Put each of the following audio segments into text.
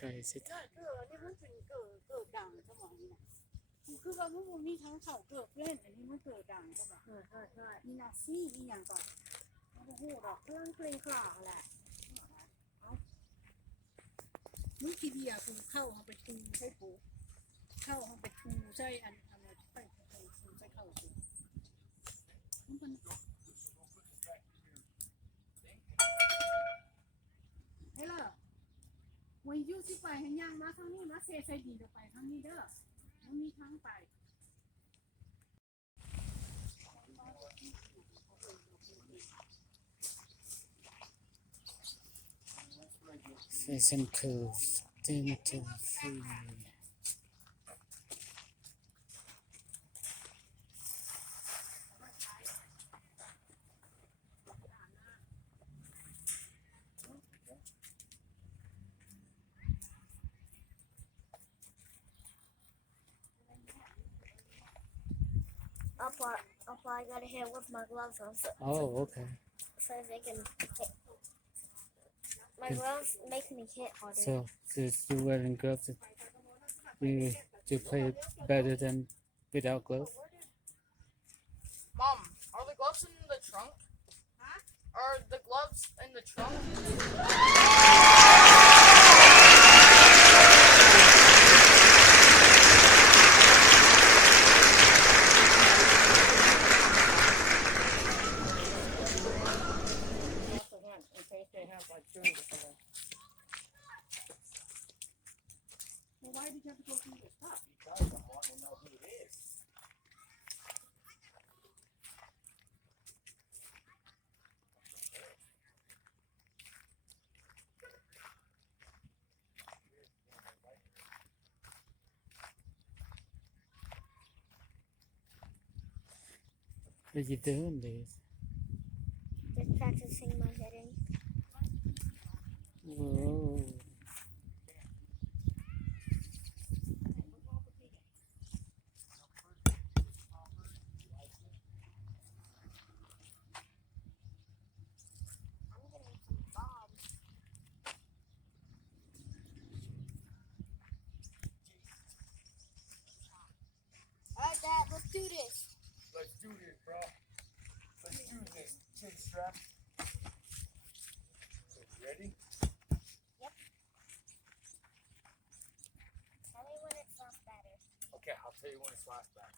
ไก่สินี่มันเป็นเกิดดังสมองนี่นะคือว่ามันมีทั้งเขาเกิดเล่นอันนี้มันเกิดดังก็แบบนี่นาซี่อีหยังก่อนโอ้โหดอกเครื่องเกรงขลาแหละมึงคิดอยากกูเข้าเขาไปทูใช่ปูเข้าเขาไปทูใช่อันอะไรไปทูใช่เข้าสิมันเฮ้ยล่ะวันยูสิไปให้ย่างมาทางนี้มาเซใส่ดีเดี๋ยวไปทางนี้เด้อมันมีทางไป Pheasant Cove 10 to 3. I gotta hit with my gloves on Oh, okay. so they can hit. My gloves make me hit harder. So since you're wearing gloves, you play it better than without gloves? Mom, are the gloves in the trunk? Huh? Are the gloves in the trunk? Well, why did you have to go through this stuff? Because I want to know who it is. What are you doing, dude? Just practicing my hitting. Whoa. I'm gonna make some bombs. Alright, Dad, let's do this. Let's do this, bro. Let's do this. Chin strap. So, ready? Yep. Tell me when it's not better. Okay, I'll tell you when it's last back.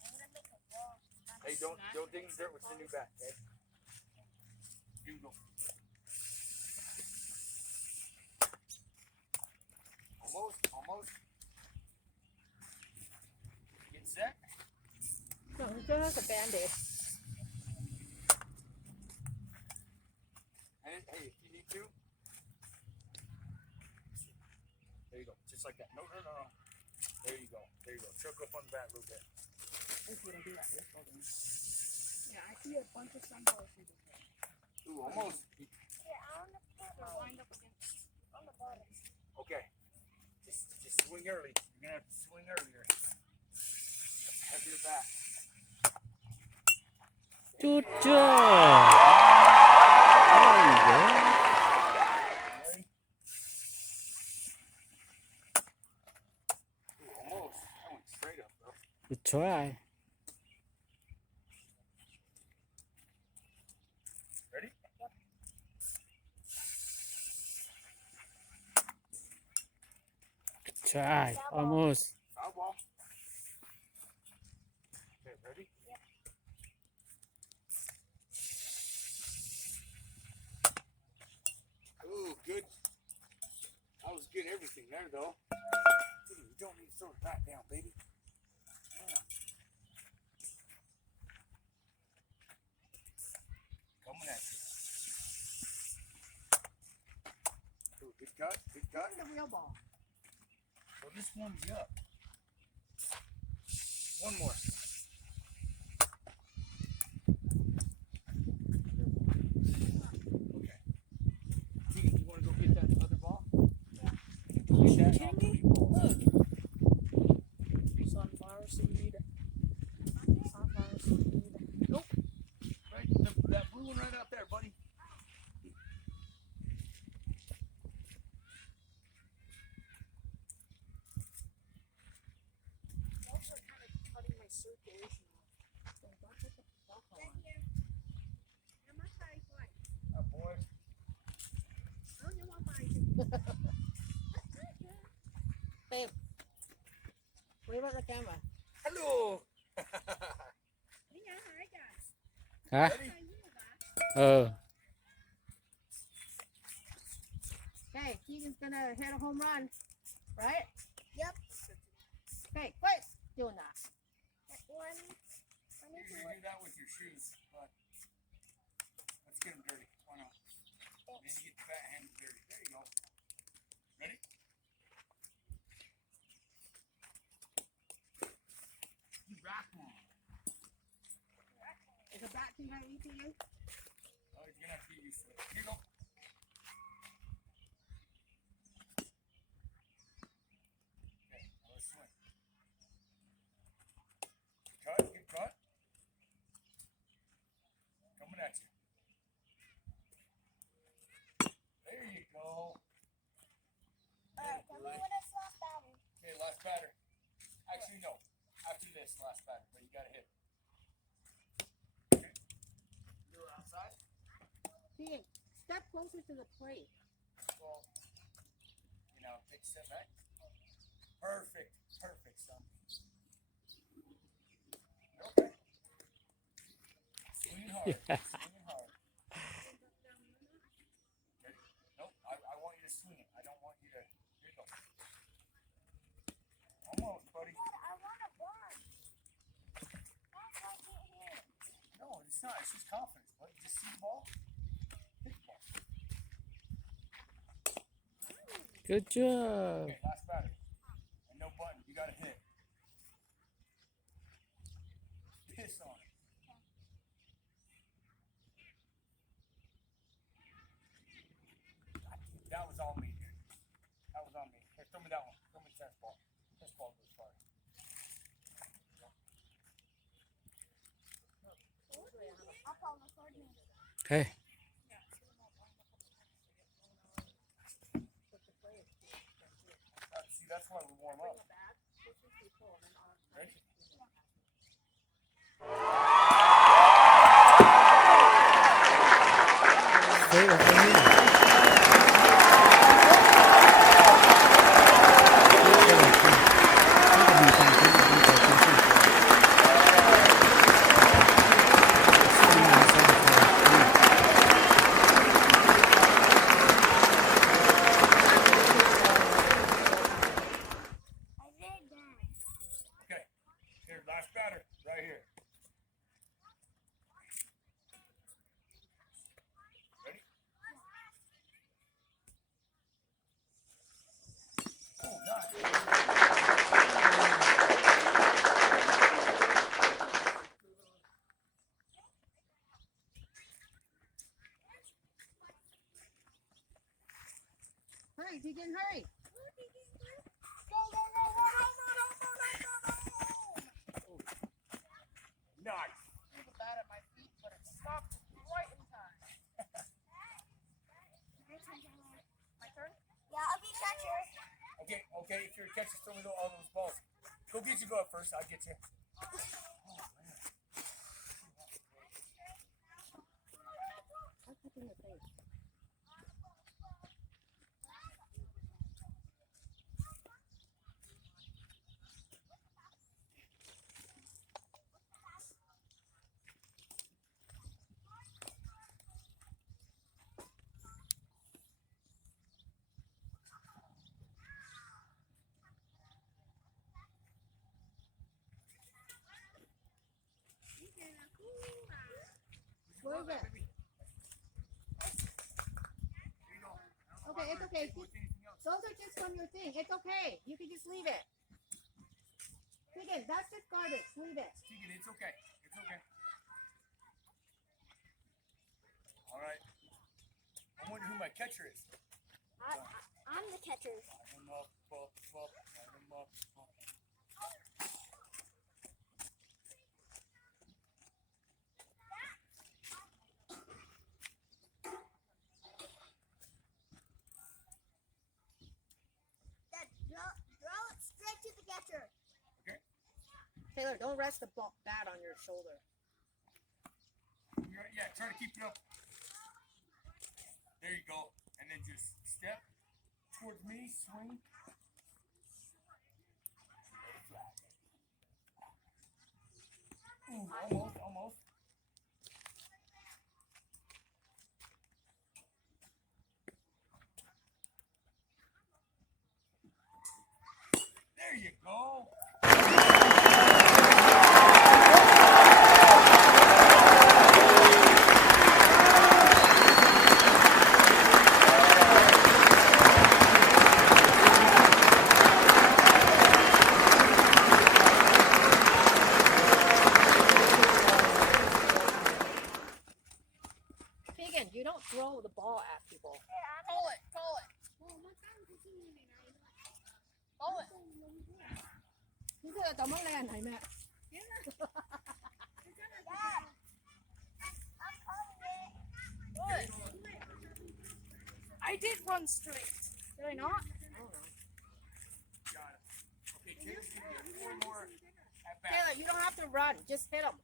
I'm gonna make a wall. Hey, don't dig in the dirt with the new bat, okay? You go. Almost. Get set. No, it's a band-aid. And hey, if you need to. There you go. Just like that. No. There you go. Choke up on the bat a little bit. Yeah, I see a bunch of sunflowers in this thing. Ooh, almost. Here, I wanna put They're one lined up against. on the bottom. Okay. Just swing early. You're gonna have to swing earlier. Have your back. Good job! There you go. Ready? Ooh, almost. That went straight up, bro. Good try. Ready? Good try. Almost. Foul ball. Okay, ready? Yep. Ooh, good. I was getting everything there, though. Dude, you don't need to throw it back down, baby. Come on. Coming at you. Ooh, good cut. Where's the real ball? So this warms you up. One more. Okay. Tiggy, you want to go get that other ball? Yeah. Push that off the Tiggy? ball. Look. Sunflower seed. Sunflower seed. Nope. Right, that blue one right out there, buddy. Wave at the camera. Hello. นี่ยังหายจ้ะ ฮะ ใส่ยูบะ เออ Okay, Keegan's gonna hit a home run, right? Yep. Okay, quit doing that. One. You usually do that with your shoes, but let's get them dirty. Why not? Then you get the bat hand dirty. There you go. Ready? Rock on. Is the bat too heavy for you? Oh, you're gonna have to get used to it. Here you go. Okay, now let's swing. Get cut. Coming at you. There you go. Alright, tell me when it's last batter. Okay, last batter. Actually, no. After this, last batter, but you gotta hit. Okay. You're outside. Keegan, step closer to the plate. Well, take a step back. Perfect, son. Okay. Swinging hard. Swinging hard. Ready? Nope. I want you to swing it. I don't want you to. Here you go. Almost, buddy. I want a run. That's why I can't hit. No, it's not. It's just confidence. But just see the ball. Hit the ball. Good job. Okay, last batter. And no button. You gotta hit. Piss on it. That was on me, dude. That was on me. Here, throw me that one. Throw me the tennis ball. Tennis ball goes far. I'll call the coordinator. Hey. See, that's why we warm up. Ready? Stay over here. I did that. Okay. Here, last batter. Right here. Ready? Oh, nice. Hurry, Keegan, hurry. Nice. Threw the bat at my feet, but it stopped right in time. My turn? Yeah, I'll be catcher. Okay. If you're a catcher, throw me all those balls. Go get your glove first. I'll get you. I'll put in the face. Where is it? Okay, it's okay. Those are just from your thing. It's okay. You can just leave it. Keegan, that's just garbage. Leave it. Keegan, it's okay. It's okay. All right. I wonder who my catcher is. I'm the catcher. Line him up, up. Line him up, up. Dad, throw it straight to the catcher. Taylor, don't rest the bat on your shoulder. Yeah, try to keep it up. There you go. And then just step towards me, swing. Almost. There you go. Keegan, you don't throw the ball at people. Pull it, pull it. Pull it. นี่คือจะมาแลนไหนแม่ I did run straight. Did I not? Got it. Okay, Taylor's gonna get 4 more at bat. Taylor, you don't have to run. Just hit them.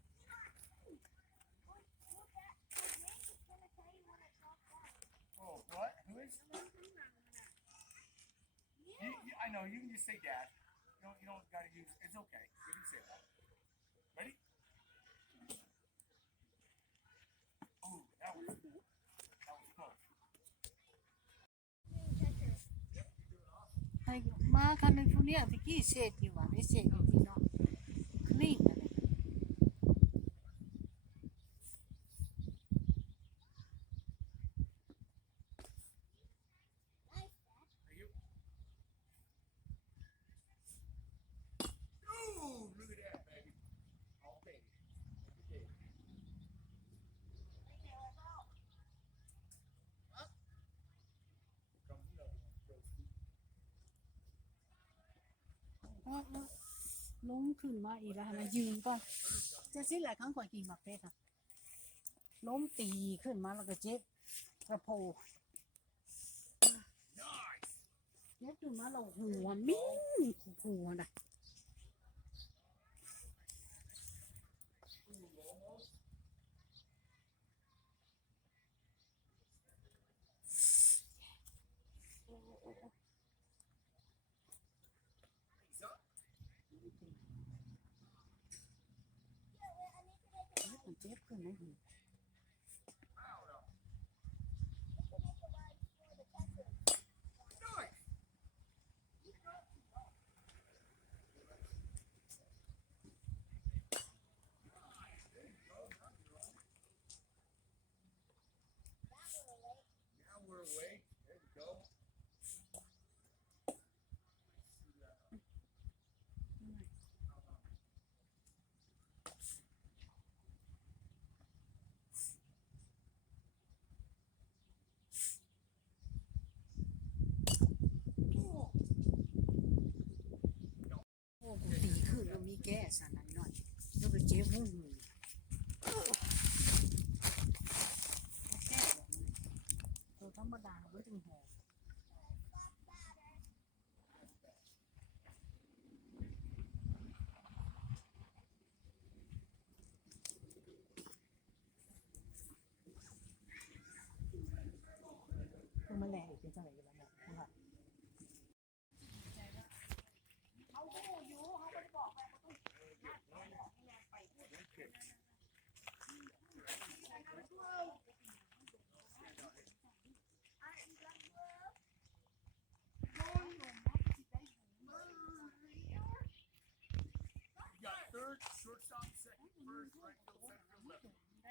Oh, what? Who is? I know, you can just say dad. You don't gotta use, it's okay. You can say that. Ready? Oh, that was close. ไอ้มาคันในผู้เนี้ยตะกี้เศษอยู่ว่ะได้เศษอยู่ที่เนาะนิ่งอะไร Ooh, look at that, baby. All baby. Okay. Comes another one. Goes through. ล้มขึ้นมาอีกแล้วนะยืนก่อนจะสิ้นหลายครั้งก่อนกี่หมักเพชรค่ะล้มตีขึ้นมาแล้วก็เจ็บกระโปง Nice. เจ็บขึ้นมาเราหัวมิ้งหัวนะ He's up. มันเจ็บขึ้นมาหัว Wow, no. Nice. Now we're awake. There we go. โอ้กูตีขึ้นแล้วมีแก้สันหน่อยแล้วก็เจ็บหัวแก้ตัวธรรมดาไม่ถึงหัวคือมันแรงเป็นจังไรกันบ้างเนี่ย You got third, shortstop, second, first, right field, center field, left field. Baby.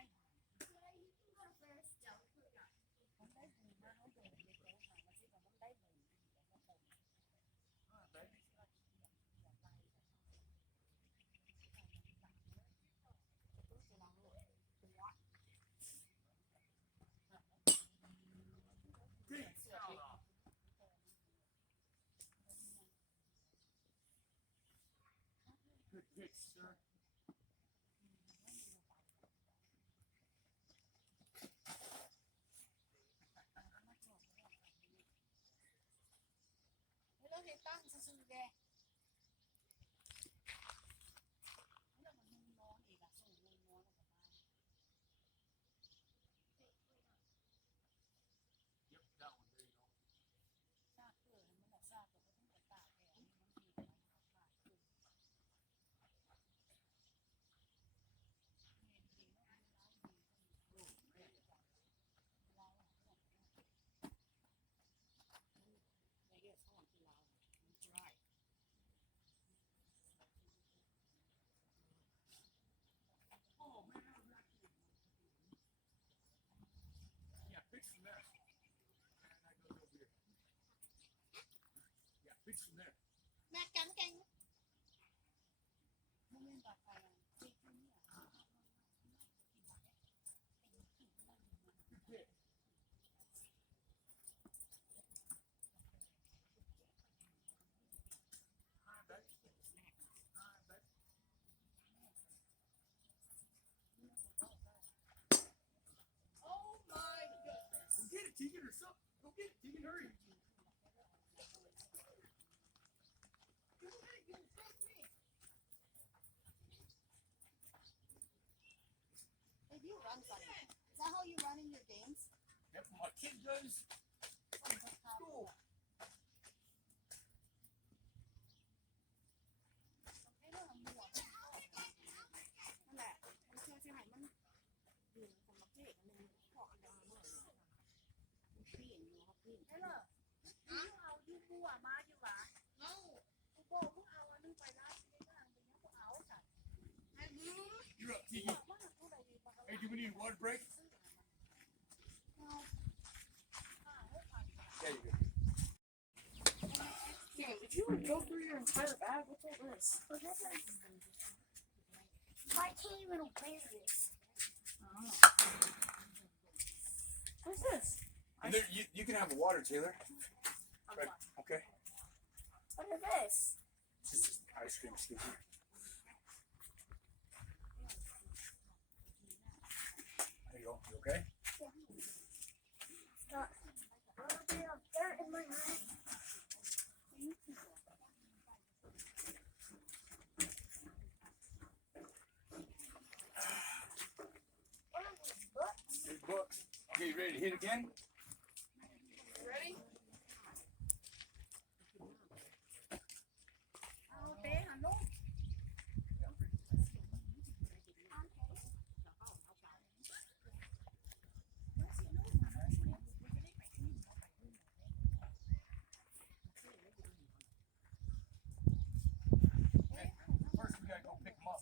Good sound off. Good pitch, sir. Hello, hiện tại sao sao ghê? Yep, that one. There you go. from there. And that goes over here. Yeah, pitch from there. แม่กันแกงไม่เล่นต่อไปอ่ะตีขึ้นเนี่ย Good pitch. Hi, back. Hi, back. Oh my goodness. Go get it, Tegan, or something. Go get it, Tegan, hurry. Go get it, get in front of me. If you run funny, is that how you run in your games? That's what my kid does. School. ไอ้เรื่องหมวกนั่นแหละมันเชื่อใช่ไหมมันอยู่ในสมองเด็กมันพวกอันดาเมอร์มันเปลี่ยนอยู่เขาเปลี่ยนไอ้เหรอยูเอายูบัวมาอยู่หวะเอากูบอกมึงเอาอันนึงไปร้านไม่ได้เป็นยังกูเอาสัตว์ไอ้มึง You're up, Tegan. Hey, do we need a water break? Yeah, you good. Damn, did you go through your entire bag? What's all this? I can't even open this. What's this? And there, you can have water, Taylor. Right, okay. What is this? It's just ice cream, excuse me. There you go. You okay? Got a little bit of dirt in my eye. What are these books? Big book. Okay, you ready to hit again? Ready? Okay, I know. First, we gotta go pick them up.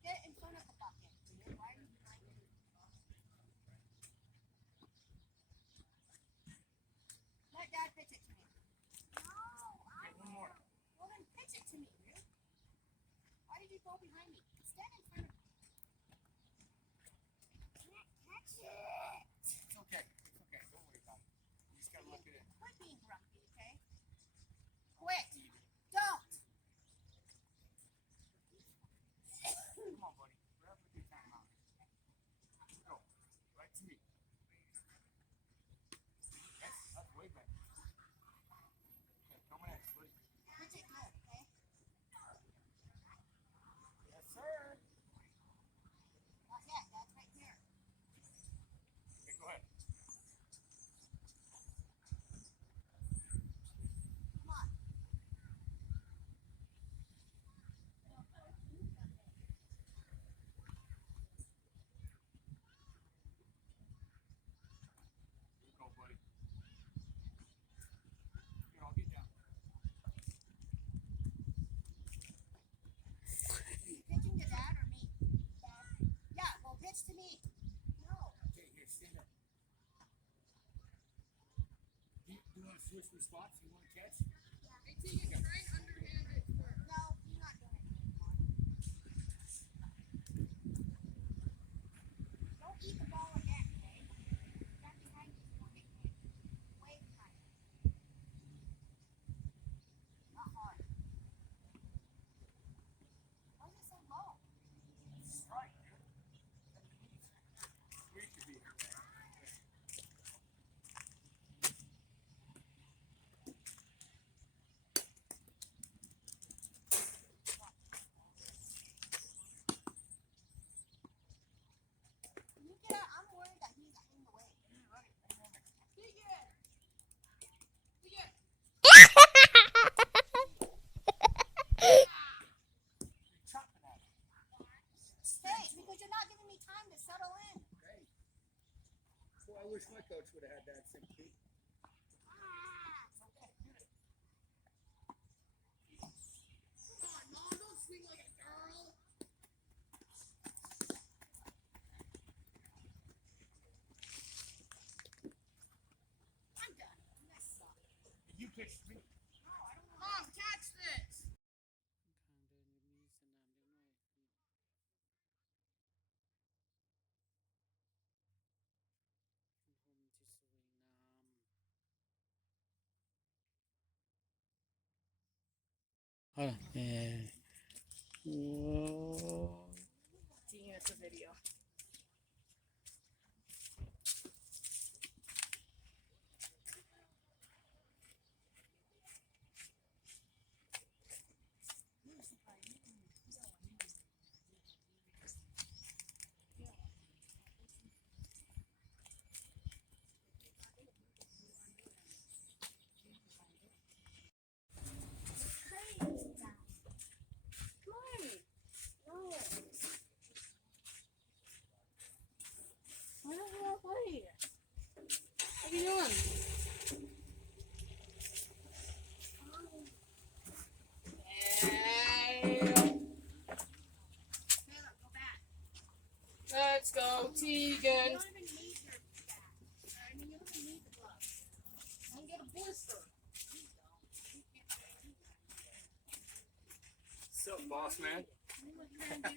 Get in front of the bucket. Why are you behind it? Let Dad pitch it to me. One more. Well, then pitch it to me, dude. Why did you go behind me? Stand in front of me. Catch it. It's okay. It's okay. Don't worry about it. You just gotta look at it. Quit being grumpy, okay? Quit. Don't. Come on, buddy. We're having a good time out. Go. Right to me. Yes, that's way better. Okay, come on, buddy. Pitch it good, okay? Yes, sir. Not yet. Dad's right here. Okay, go ahead. Come on. Go, buddy. Here, I'll get down. Pitching to Dad or me? Yeah, well, pitch to me. No. Okay, here, stand up. Do you want to switch the spots? You want to catch? Hey, Tegan, try underhanded first. No, you're not doing it anymore. Don't eat the ball again, okay? Stand behind you so you won't get kicked. Way behind. Not hard. Why is it so low? Strike. because you're not giving me time to settle in. Okay. So I wish my coach would have had that sympathy. Okay, get it. Come on, Mom, don't swing like a girl. I'm done. This sucks. You pitched me. No, I don't want. Mom, catch this. ทางเดินมีสนามเด็กน้อยเป็นโฮมที่สวยงามโอ้ Seeing it's a video. Why don't you want to play? What are you doing? Taylor, go back. Let's go, You Tegan. don't even need your bat. I mean, you don't even need the glove. Don't get a blister. Please don't. What's up, boss man? You look fantastic.